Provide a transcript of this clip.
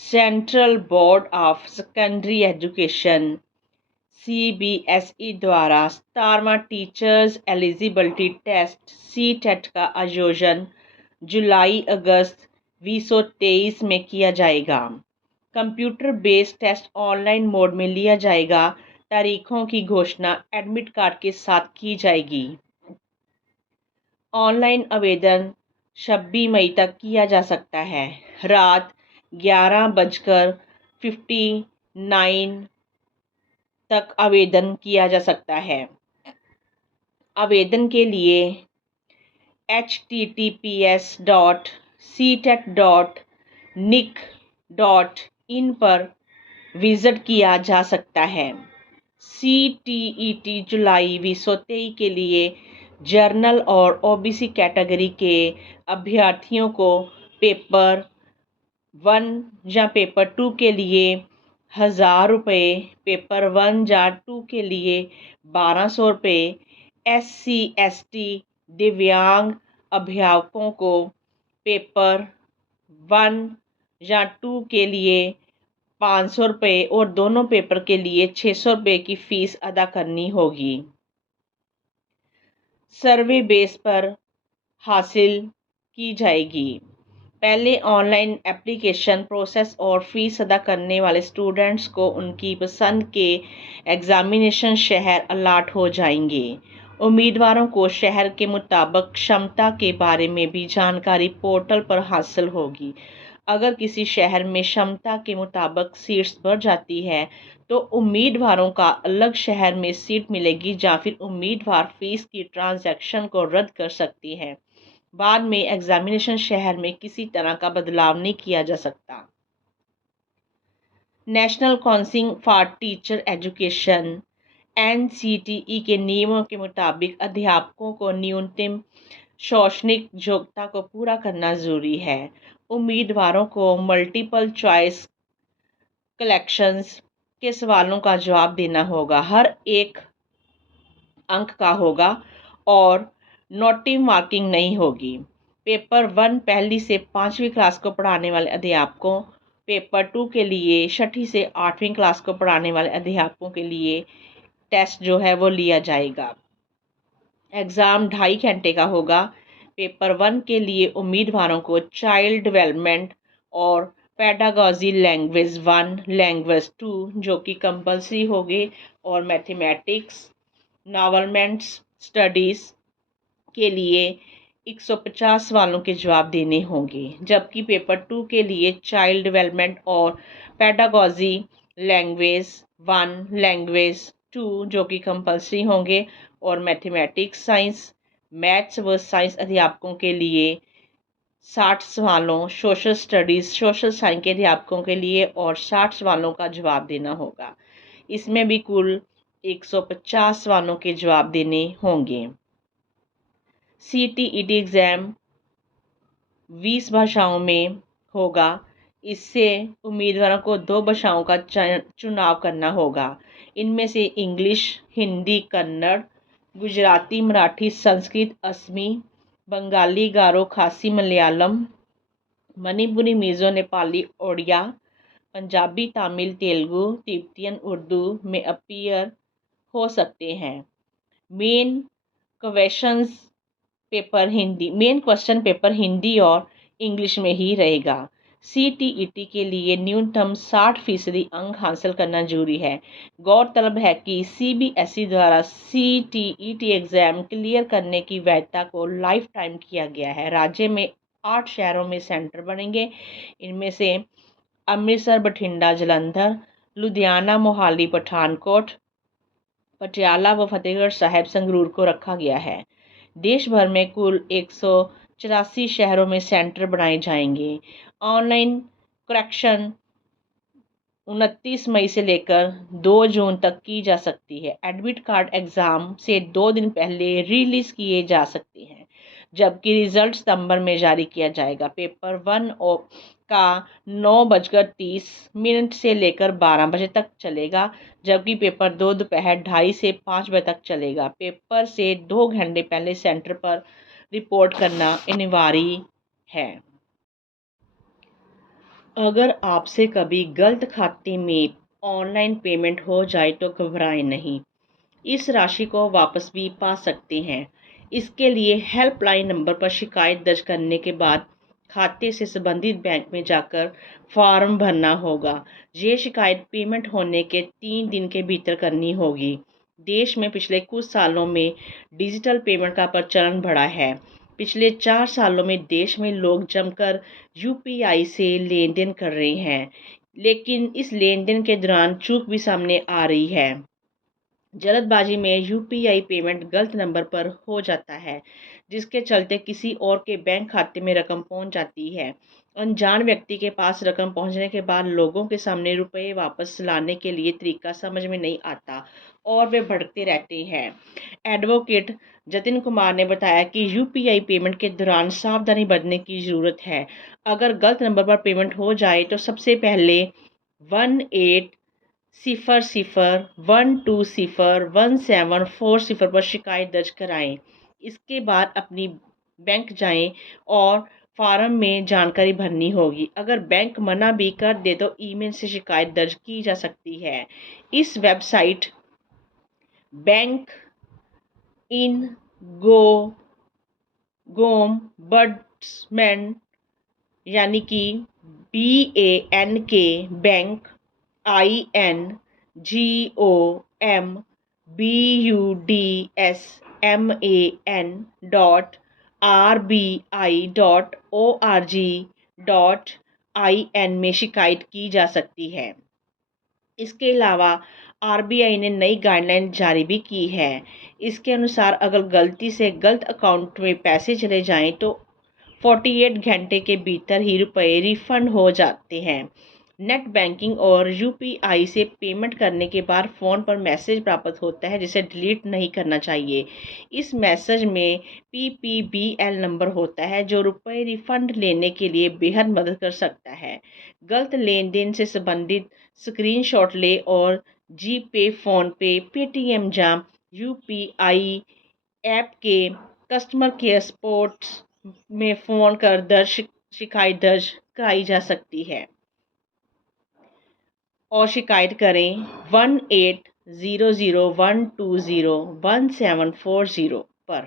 Central board of secondary education CBSE द्वारा 17वां teachers eligibility test CTET का आयोजन जुलाई अगस्त 2023 में किया जाएगा। Computer based test online mode में लिया जाएगा। तारीखों की घोषणा एडमिट कार्ड के साथ की जाएगी। ऑनलाइन आवेदन 26 मई तक किया जा सकता है। रात 11:59 तक आवेदन किया जा सकता है। आवेदन के लिए https://ctet.nic.in पर विजिट किया जा सकता है। CTET जुलाई 2023 के लिए जर्नल और OBC कैटेगरी के अभ्यर्थियों को पेपर 1 या पेपर 2 के लिए 1000 रुपये, पेपर 1 या 2 के लिए 1200 रुपये, SC/ST दिव्यांग अभ्यर्थियों को पेपर 1 या 2 के लिए 500 रुपये और दोनों पेपर के लिए 600 रुपये की फ़ीस अदा करनी होगी। सर्वे बेस पर हासिल की जाएगी। पहले ऑनलाइन एप्लीकेशन प्रोसेस और फीस अदा करने वाले स्टूडेंट्स को उनकी पसंद के एग्जामिनेशन शहर अलॉट हो जाएंगे। उम्मीदवारों को शहर के मुताबिक क्षमता के बारे में भी जानकारी पोर्टल पर हासिल होगी। अगर किसी शहर में क्षमता के मुताबिक सीट्स बढ़ जाती है तो उम्मीदवारों का अलग शहर में सीट मिलेगी या फिर उम्मीदवार फीस की ट्रांजैक्शन को रद्द कर सकती है। बाद में एग्जामिनेशन शहर में किसी तरह का बदलाव नहीं किया जा सकता। National council for teacher education NCTE के नियमों के मुताबिक अध्यापकों को न्यूनतम शैक्षणिक योग्यता को पूरा करना जरूरी है। उम्मीदवारों को मल्टीपल चॉइस कलेक्शंस के सवालों का जवाब देना होगा। हर एक अंक का होगा और नोटिव मार्किंग नहीं होगी। पेपर 1 पहली से 5वीं क्लास को पढ़ाने वाले अध्यापकों, पेपर 2 के लिए 6ठी से 8वीं क्लास को पढ़ाने वाले अध्यापकों के लिए टेस्ट जो है वो लिया जाएगा। एग्ज़ाम 2.5 घंटे का होगा। पेपर 1 के लिए उम्मीदवारों को चाइल्ड डेवलपमेंट और पेडागॉजी लैंग्वेज 1, लैंग्वेज 2 जो कि कंपलसरी होगी और मैथमेटिक्स, नॉवलमेंट्स स्टडीज़ के लिए 150 सवालों के जवाब देने होंगे। जबकि पेपर 2 के लिए चाइल्ड डेवलपमेंट और पेडागॉजी लैंग्वेज 1, लैंग्वेज 2 जो कि कंपलसरी होंगे और मैथमेटिक्स, साइंस, मैथ्स व साइंस अध्यापकों के लिए 60 सवालों, सोशल स्टडीज़, सोशल साइंस के अध्यापकों के लिए और 60 सवालों का जवाब देना होगा। इसमें भी कुल 150 सवालों के जवाब देने होंगे। CTET एग्ज़ाम 20 भाषाओं में होगा। इससे उम्मीदवारों को 2 भाषाओं का चुनाव करना होगा। इनमें से इंग्लिश, हिंदी, कन्नड़, गुजराती, मराठी, संस्कृत, असमी, बंगाली, गारो, खासी, मलयालम, मणिपुरी, मिज़ो, नेपाली, ओडिया, पंजाबी, तमिल, तेलुगु, तिब्बतियन, उर्दू में अपीयर हो सकते हैं। मेन क्वेश्चन पेपर हिंदी और इंग्लिश में ही रहेगा। CTET के लिए न्यूनतम 60% अंक हासिल करना जरूरी है। गौरतलब है कि CBSE द्वारा CTET एग्ज़ाम क्लियर करने की वैधता को लाइफ टाइम किया गया है। राज्य में 8 शहरों में सेंटर बनेंगे। इनमें से अमृतसर, बठिंडा, जलंधर, लुधियाना, मोहाली, पठानकोट, पटियाला व फतेहगढ़ साहिब, संगरूर को रखा गया है। देश भर में कुल 184 शहरों में सेंटर बनाए जाएंगे। ऑनलाइन करेक्शन 29 मई से लेकर 2 जून तक की जा सकती है। एडमिट कार्ड एग्ज़ाम से 2 दिन पहले रिलीज़ किए जा सकते हैं, जबकि रिज़ल्ट सितंबर में जारी किया जाएगा। पेपर 1 का 9:30 से लेकर 12 बजे तक चलेगा, जबकि पेपर 2 दोपहर 2:30 से 5 बजे तक चलेगा। पेपर से 2 घंटे पहले सेंटर पर रिपोर्ट करना अनिवार्य है। अगर आपसे कभी गलत खाते में ऑनलाइन पेमेंट हो जाए तो घबराएं नहीं। इस राशि को वापस भी पा सकते हैं। इसके लिए हेल्पलाइन नंबर पर शिकायत दर्ज करने के बाद खाते से संबंधित बैंक में जाकर फॉर्म भरना होगा। ये शिकायत पेमेंट होने के 3 दिन के भीतर करनी होगी। देश में पिछले कुछ सालों में डिजिटल पेमेंट का प्रचलन बढ़ा है। पिछले 4 सालों में देश में लोग जमकर यूपीआई से लेन देन कर रहे हैं, लेकिन इस लेन देन के दौरान चूक भी सामने आ रही है। जल्दबाजी में यूपीआई पेमेंट गलत नंबर पर हो जाता है, जिसके चलते किसी और के बैंक खाते में रकम पहुंच जाती है। अनजान व्यक्ति के पास रकम पहुंचने के बाद लोगों के सामने रुपए वापस लाने के लिए तरीका समझ में नहीं आता और वे भटकते रहते हैं। एडवोकेट जतिन कुमार ने बताया कि यूपीआई पेमेंट के दौरान सावधानी बरतने की ज़रूरत है। अगर गलत नंबर पर पेमेंट हो जाए तो सबसे पहले 1800120170 पर शिकायत दर्ज कराएं। इसके बाद अपनी बैंक जाएं और फॉर्म में जानकारी भरनी होगी। अगर बैंक मना भी कर दे तो ईमेल से शिकायत दर्ज की जा सकती है। इस वेबसाइट बैंक इन गो गोम यानी कि बैंक INGOMBUDSMAN.RBI.ORG.IN में शिकायत की जा सकती है। इसके अलावा आरबीआई ने नई गाइडलाइन जारी भी की है। इसके अनुसार अगर गलती से गलत अकाउंट में पैसे चले जाएं तो 48 घंटे के भीतर ही रुपए रिफंड हो जाते हैं। नेट बैंकिंग और यूपीआई से पेमेंट करने के बाद फ़ोन पर मैसेज प्राप्त होता है, जिसे डिलीट नहीं करना चाहिए। इस मैसेज में पीपीबीएल नंबर होता है, जो रुपए रिफंड लेने के लिए बेहद मदद कर सकता है। गलत लेन देन से संबंधित स्क्रीनशॉट ले और जीपे, फ़ोनपे, पेटीएम या यूपीआई ऐप के कस्टमर केयर सपोर्ट में फ़ोन कर शिकायत दर्ज कराई जा सकती है और शिकायत करें 1800120170 पर।